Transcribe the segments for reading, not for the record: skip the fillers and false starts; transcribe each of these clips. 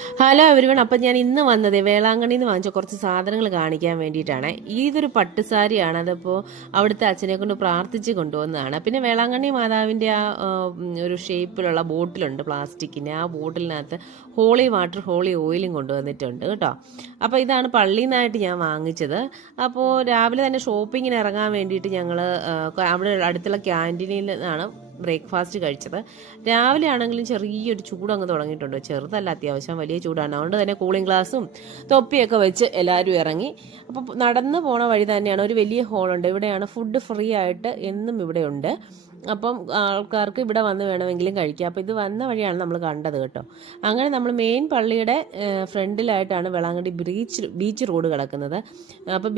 Hello everyone. അപ്പം ഞാൻ ഇന്ന് വന്നത് വേളാങ്കണ്ണിയിൽ നിന്ന് വാങ്ങിച്ച കുറച്ച് സാധനങ്ങൾ കാണിക്കാൻ വേണ്ടിയിട്ടാണ്. ഇതൊരു പട്ടുസാരിയാണ്. അതിപ്പോൾ അവിടുത്തെ അച്ഛനെ കൊണ്ട് പ്രാർത്ഥിച്ച് കൊണ്ടുവന്നതാണ്. പിന്നെ വേളാങ്കണ്ണി മാതാവിൻ്റെ ഒരു ഷേപ്പിലുള്ള ബോട്ടിലുണ്ട്, പ്ലാസ്റ്റിക്കിൻ്റെ. ആ ബോട്ടിലിനകത്ത് ഹോളി വാട്ടർ ഹോളി ഓയിലും കൊണ്ടുവന്നിട്ടുണ്ട് കേട്ടോ. അപ്പോൾ ഇതാണ് പള്ളിയിൽ നിന്നായിട്ട് ഞാൻ വാങ്ങിച്ചത്. അപ്പോൾ രാവിലെ തന്നെ ഷോപ്പിങ്ങിന് ഇറങ്ങാൻ വേണ്ടിയിട്ട് ഞങ്ങൾ അവിടെ അടുത്തുള്ള ക്യാൻറ്റീനിൽ നിന്നാണ് ബ്രേക്ക്ഫാസ്റ്റ് കഴിച്ചത്. രാവിലെ ആണെങ്കിലും ചെറിയൊരു ചൂടങ്ങ് തുടങ്ങിയിട്ടുണ്ട്. ചെറുതല്ല, അത്യാവശ്യം വലിയ ചൂടാണ്. അതുകൊണ്ട് തന്നെ കൂളിംഗ് ഗ്ലാസും തൊപ്പിയൊക്കെ വെച്ച് എല്ലാവരും ഇറങ്ങി. അപ്പോൾ നടന്ന് പോണ വഴി തന്നെയാണ് ഒരു വലിയ ഹോളുണ്ട്. ഇവിടെയാണ് ഫുഡ് ഫ്രീ ആയിട്ട് എന്നും ഇവിടെ ഉണ്ട്. അപ്പം ആൾക്കാർക്ക് ഇവിടെ വന്ന് വേണമെങ്കിലും കഴിക്കാം. അപ്പോൾ ഇത് വന്ന വഴിയാണ് നമ്മൾ കണ്ടത് കേട്ടോ. അങ്ങനെ നമ്മൾ മെയിൻ പള്ളിയുടെ ഫ്രണ്ടിലായിട്ടാണ് വേളാങ്കണ്ണി ബീച്ച് റോഡ് കിടക്കുന്നത്. അപ്പോൾ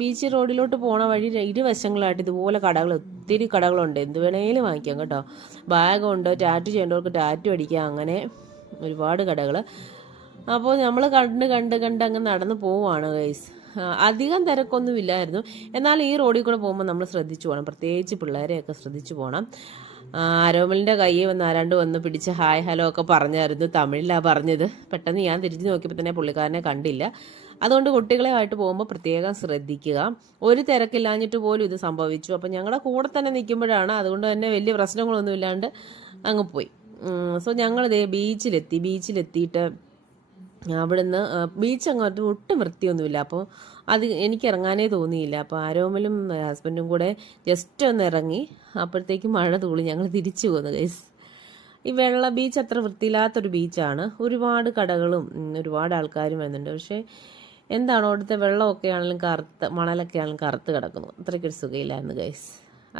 ബീച്ച് റോഡിലോട്ട് പോണ വഴി ഇരുവശങ്ങളായിട്ട് ഇതുപോലെ ഒത്തിരി കടകളുണ്ട്. എന്ത് വേണേലും വാങ്ങിക്കാം കേട്ടോ. ബാഗുണ്ട്, ടാറ്റു ചെയ്യേണ്ടവർക്ക് ടാറ്റു അടിക്കാം, അങ്ങനെ ഒരുപാട് കടകൾ. അപ്പോൾ നമ്മൾ കണ്ട് അങ്ങ് നടന്ന് പോവുകയാണ് ഗൈസ്. അധികം തിരക്കൊന്നും ഇല്ലായിരുന്നു. എന്നാൽ ഈ റോഡിൽ കൂടെ പോകുമ്പോൾ നമ്മൾ ശ്രദ്ധിച്ചു പോകണം, പ്രത്യേകിച്ച് പിള്ളേരെയൊക്കെ ശ്രദ്ധിച്ചു പോകണം. ആരോമലിൻ്റെ കയ്യിൽ വന്ന് ആരാണ്ട് വന്ന് പിടിച്ച് ഹായ് ഹലോ ഒക്കെ പറഞ്ഞായിരുന്നു. തമിഴിലാണ് പറഞ്ഞത്. പെട്ടെന്ന് ഞാൻ തിരിഞ്ഞു നോക്കിയപ്പോൾ തന്നെ പുള്ളിക്കാരനെ കണ്ടില്ല. അതുകൊണ്ട് കുട്ടികളെയായിട്ട് പോകുമ്പോൾ പ്രത്യേകം ശ്രദ്ധിക്കുക. ഒരു തിരക്കില്ലാഞ്ഞിട്ട് പോലും ഇത് സംഭവിച്ചു. അപ്പം ഞങ്ങളുടെ കൂടെ തന്നെ നിൽക്കുമ്പോഴാണ്, അതുകൊണ്ട് തന്നെ വലിയ പ്രശ്നങ്ങളൊന്നും ഇല്ലാണ്ട് അങ്ങ് പോയി. സോ ഞങ്ങളിതേ ബീച്ചിലെത്തിയിട്ട് അവിടുന്ന് ബീച്ച് അങ്ങോട്ട് ഒട്ടും വൃത്തിയൊന്നുമില്ല. അപ്പോൾ അത് എനിക്ക് ഇറങ്ങാനേ തോന്നിയില്ല. അപ്പോൾ ആരോമലും ഹസ്ബൻഡും കൂടെ ജസ്റ്റ് ഒന്ന് ഇറങ്ങി. അപ്പോഴത്തേക്കും മഴ തൂളി. ഞങ്ങൾ തിരിച്ചു പോന്നു ഗൈസ്. ഈ ബീച്ച് അത്ര വൃത്തിയില്ലാത്തൊരു ബീച്ചാണ്. ഒരുപാട് കടകളും ഒരുപാട് ആൾക്കാരും വരുന്നുണ്ട്. പക്ഷേ എന്താണോ അവിടുത്തെ വെള്ളമൊക്കെ ആണെങ്കിലും മണലൊക്കെ ആണെങ്കിലും കറുത്ത് കിടക്കുന്നു. അത്രയ്ക്കൊരു സുഖമില്ലായിരുന്നു ഗൈസ്.